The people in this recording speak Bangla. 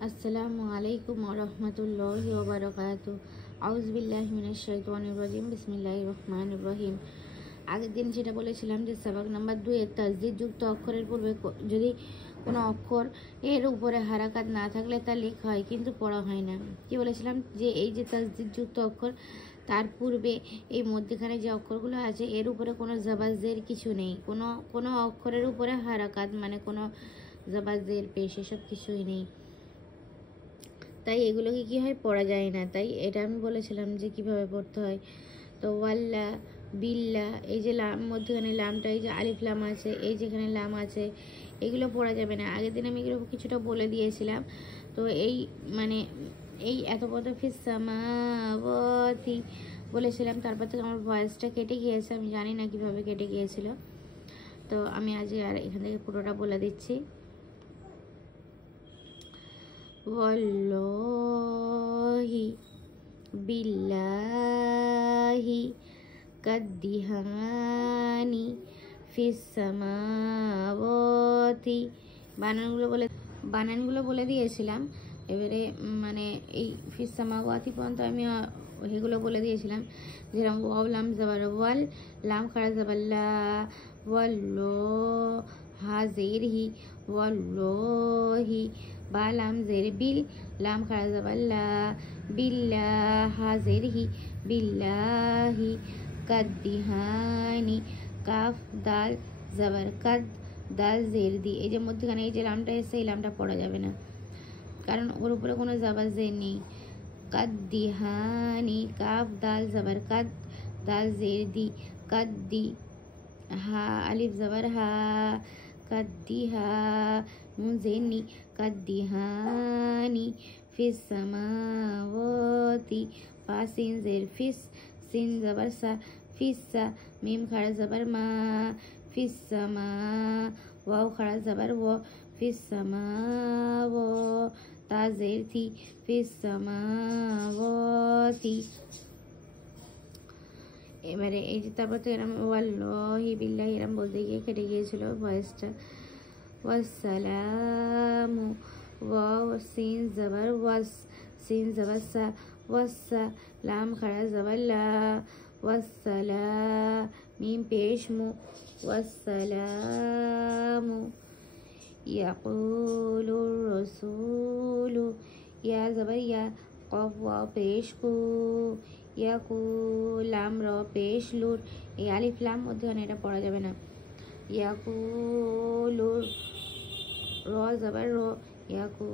अस्सलामु अलैकुम वरहमतुल्लाहि वबरकातुहू। आउज़ु बिल्लाहि मिनाश शाइतानिर रजीम। बिस्मिल्लाहिर रहमानिर रहीम। আগের দিন যেটা বলেছিলাম যে সবাক নাম্বার 2 এর তাসদীদ যুক্ত অক্ষরের পূর্বে যদি কোনো অক্ষর এর উপরে হারাকাত না থাকলে তা লেখা হয় কিন্তু পড়া হয় না। কি বলেছিলাম যে এই যে তাসদীদ যুক্ত অক্ষর তার পূর্বে এই মধ্যখানে যে অক্ষরগুলো আছে এর উপরে কোনো জবর কিছু নেই, কোনো অক্ষরের উপরে হারাকাত মানে কোনো জবর পেশ এসব কিছুই নেই, তাই এগুলোকে কি হয় পড়া যায় না। তাই এটা আমি বলেছিলাম যে কিভাবে পড়তে হয়। তো ওয়াল্লা বিল্লা এই যে লাম মধ্যখানে লামটা এই যে আলিফ লাম আছে এই যেখানে লাম আছে এগুলো পড়া যাবে না। আগের দিন আমি এগুলো কিছুটা বলে দিয়েছিলাম। তো এই মানে এই এত পদ ফিসামাওয়াতি বলেছিলাম, তারপর থেকে আমার ভয়েসটা কেটে গিয়েছে, আমি জানি না কিভাবে কেটে গিয়েছিল। তো আমি আজ আর এখান থেকে পুরোটা বলে দিচ্ছি। ওয়াল্লাহি বিল্লাহি কাদ্দিহানি ফিসসামাওয়াতি বানানগুলো বলে দিয়েছিলাম। এবারে মানে এই ফিসসামাওয়াতি পর্যন্ত আমি এগুলো বলে দিয়েছিলাম, যেরকম ওয়াও লাম জবর ওয়াল, লাম খাড়া জবর লা, ওয়াল্লো হা জের হি, ওয়াল্লোহি, বা লাম জের বিল, লাম খাড়া জবর লা, বিল্লাহ হা জের হি, বিল্লাহি, কাদ্দিহানি, কাফ দাল জবর কাদ, দাল জের দি। এই যে মধ্যখানে এই যে লামটা এসে এই লামটা পড়া যাবে না, কারণ ওর উপরে কোনো জবর জের নেই। কাদ্দিহানি, কাফ দাল জবর কাদ, দাল জের দি, কাদ্দি, হা আলিফ জবর হা, কাদ্দিহা, নুন জের নি, কাদ্দিহানি, ফিসসামাওয়াতি, ফা সিন জের ফিস, সিন জবর সা, ফিসসা, মিম খাড়া জবর মা, ফিসসামা, ওয়াও খাড়া জবর ওয়া, ফিসসামাওয়া, তা জের থি, ফিসসামাওয়াতি। এবারে এই যে তারপর তো এরম ওয়াল্লাহি বিল্লাহি এরম বলতে গিয়ে কেটে গিয়েছিল ভয়েসটা। ওয়াসসালামু, ওয়াও সিন জবর ওয়াস, সিন জবর সা, ওয়াসসা, লাম খাড়া জবর লা, ওয়াসসালা, মিম পেশ মু, ওয়াসসালামু। ইয়াকুলুর রাসূলু, ইয়া জবর ইয়া, কফ ওয়াও পেশ কু, ইয়াকু, লাম র পেশ লুর, এই আলিফ লাম মধ্যখানে এটা পড়া যাবে না। ইয়াকুলুর, র জবর র, ইয়াকু।